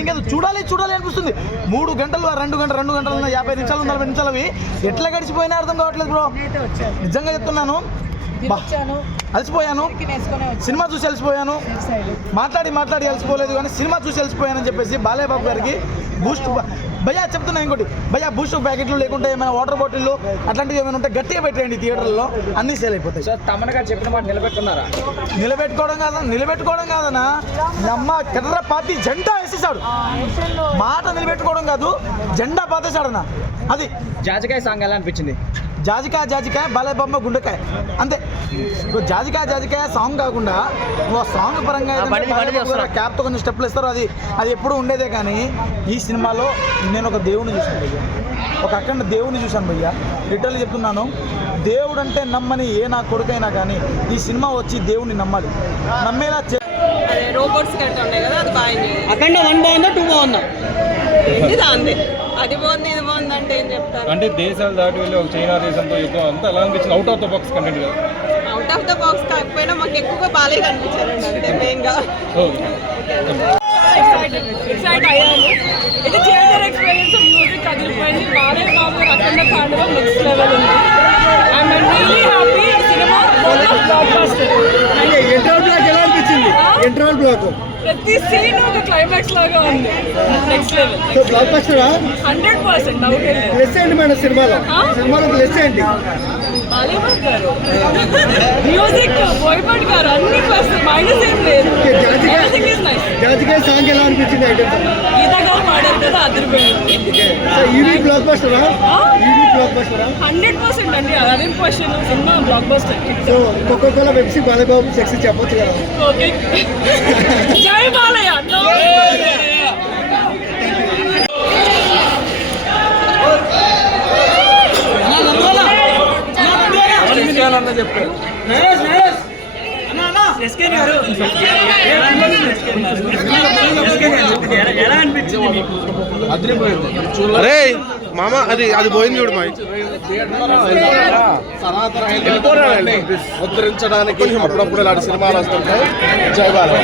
ఇంకేదో చూడాలి చూడాలి అనిపిస్తుంది. 3 గంటలు 2 గంటలు 50 నిమిషాలు 40 నిమిషాలు అవి ఎట్లా గడిచిపోయినా అర్థం కావట్లేదు బ్రో. నిజంగా చెప్తున్నాను, అలసిపోయాను. సినిమా చూసి అలసిపోయాను, మాట్లాడి అలసిపోలేదు, కానీ సినిమా చూసి అలసిపోయానని చెప్పేసి బాలయ్య బాబు గారికి బూస్ట్ భయ్యా చెప్తున్నా. ఇంకోటి భయ్యా, బూస్ట్ ప్యాకెట్లు లేకుంటే ఏమైనా వాటర్ బాటిల్లో అట్లాంటివి ఏమైనా ఉంటే గట్టిగా పెట్టేయండి, థియేటర్లో అన్నీ సేల్ అయిపోతాయి. సార్ తమన్ గారు చెప్పిన మాట నిలబెట్టుకోవడం కాదన్నా, అమ్మ తెర్ర పార్టీ జెండా వేసేసాడు. మాట నిలబెట్టుకోవడం కాదు, జెండా పాతేశాడన్నా. అది జాజికాయ సాంగ్ ఎలా అనిపించింది? జాజికాయ బాలయ్య బొమ్మ గుండెకాయ అంతే. ఇప్పుడు జాజికాయ సాంగ్ కాకుండా నువ్వు ఆ సాంగ్ పరంగా క్యాప్తో కొన్ని స్టెప్లు ఇస్తారు, అది ఎప్పుడు ఉండేదే. కానీ ఈ సినిమాలో నేను ఒక దేవుడిని చూశాను భయ్య, ఒక అఖండ దేవుడిని చూశాను భయ్య. లిటరల్లీ చెప్తున్నాను, దేవుడు అంటే నమ్మని ఏ నా కొడుకైనా కానీ ఈ సినిమా వచ్చి దేవుడిని నమ్మాలి, నమ్మేలా రోబోట్స్ కట్ట ఉన్నాయి కదా, అది బాగా అఖండ 1 బాగుందా 2 బాగుందా? అంది అది బాగుంది ఇది బాగుంది అంటే ఏం చెప్తారు? అంటే దేశాలు దాటి వెళ్ళి ఒక చైనా దేశంతో యుద్ధం అంతా ఎలా అనిపించింది? Out of the box content కదా. అవుట్ ఆఫ్ ద బాక్స్ కాకపోయినా మాకు ఎక్కువగా బాలే కనిపించారండి, అంతే మెయిన్గా. ఎక్సైట్ అయ్యాను. ఇది theatre experience, music కదిలిపోయింది. Balayya Babu అఖండ తాండవం నెక్స్ట్ లెవెల్ ఉంది. I'm really happy. Cinema block buster. Interval block ప్రతి సీన్ ఒక క్లైమాక్స్ లాగా ఉంది. Next level. Block buster 100% doubt లేదు. ప్లస్ ఏంటి మేడం సినిమాలో ప్లస్ ఏంటి? బాలయ్య బాబు గారు మ్యూజిక్, బోయపాటి గారు అన్ని ప్లస్, మైనస్ ఏం లేదు. జాజికాయ సాంగ్ ఎలా అనిపించింది? ఐటమ్ గీతా గారు పాడారు కదా, అదిరిపోయింది. బ్లాక్ బస్టరా? 100% అండి, అదేం question. Cinema blockbuster. So Coca Cola Pepsi Balayya Babu సెక్స్ చెప్పొచ్చు కదా. ఓకే, జై బాలయ్య. చెప్పారు అరే మామ, అది పోయింది చూడు. మా ముద్రించడానికి అప్పుడప్పుడు ఇలాంటి సినిమాలు వస్తుంటాయి. జై బాలయ్య.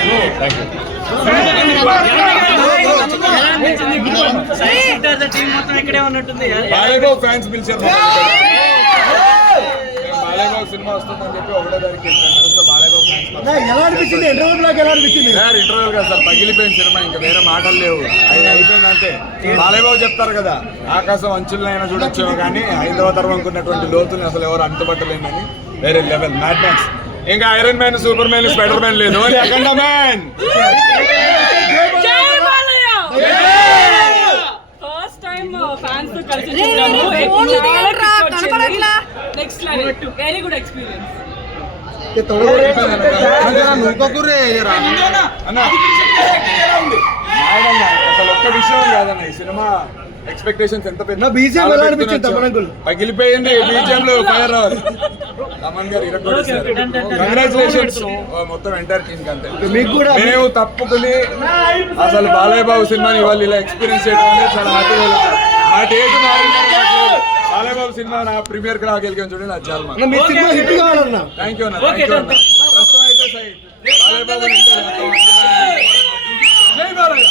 బాలయ్య ఫ్యాన్స్ పిలిచారు. బాలయ్య సినిమా వస్తుందని చెప్పి ఒకటో తారీఖు ఎలా అనిపించింది? ఇంటర్వ్యూ బ్లాక్ ఎలా అనిపించింది? ఇంటర్వ్యూ కదా సార్, పగిలిపోయిన సినిమా, ఇంకా వేరే మాటలు లేవు. ఆయన అయిపోయింది అంతే. బాలయ్య బాబు చెప్తారు కదా, ఆకాశం అంచులైనా చూడొచ్చేమో కానీ హైందవ ధర్మంకు ఉన్నటువంటి లోతుని అసలు ఎవరు అంతుపట్టలేమని. వేరే లెవెల్ మ్యాడ్ మ్యాక్స్. ఇంకా Iron Man, Superman, Spiderman లేదు, Akhanda man. First time fans తో కలిసి చూడాను. Next level, very good experience. అసలు ఒక్క విషయం కాదన్న, ఈ సినిమా ఎక్స్పెక్టేషన్స్ ఎంత పెద్ద. పగిలిపోయింది బీజిఎం లో ఫైర్ రావాలి. తమన్ గారు కంగ్రాచులేషన్స్ మొత్తం ఎంటైర్ టీమ్ కంటే. మేము తప్పుకుని అసలు బాలయ్య బాబు సినిమాని ఇవాళ ఇలా ఎక్స్పీరియన్స్ చేయడం అనేది చాలా హ్యాపీగా. మా డేట్ బాలయ్య బాబు సినిమా నా ప్రీమియర్ కి రాగలిగాను చూడండి, నా చాలా థ్యాంక్ యూ అన్న. ప్రస్తుతం అయితే సైడ్ బాలయ్య బాబు జై బాలయ్య.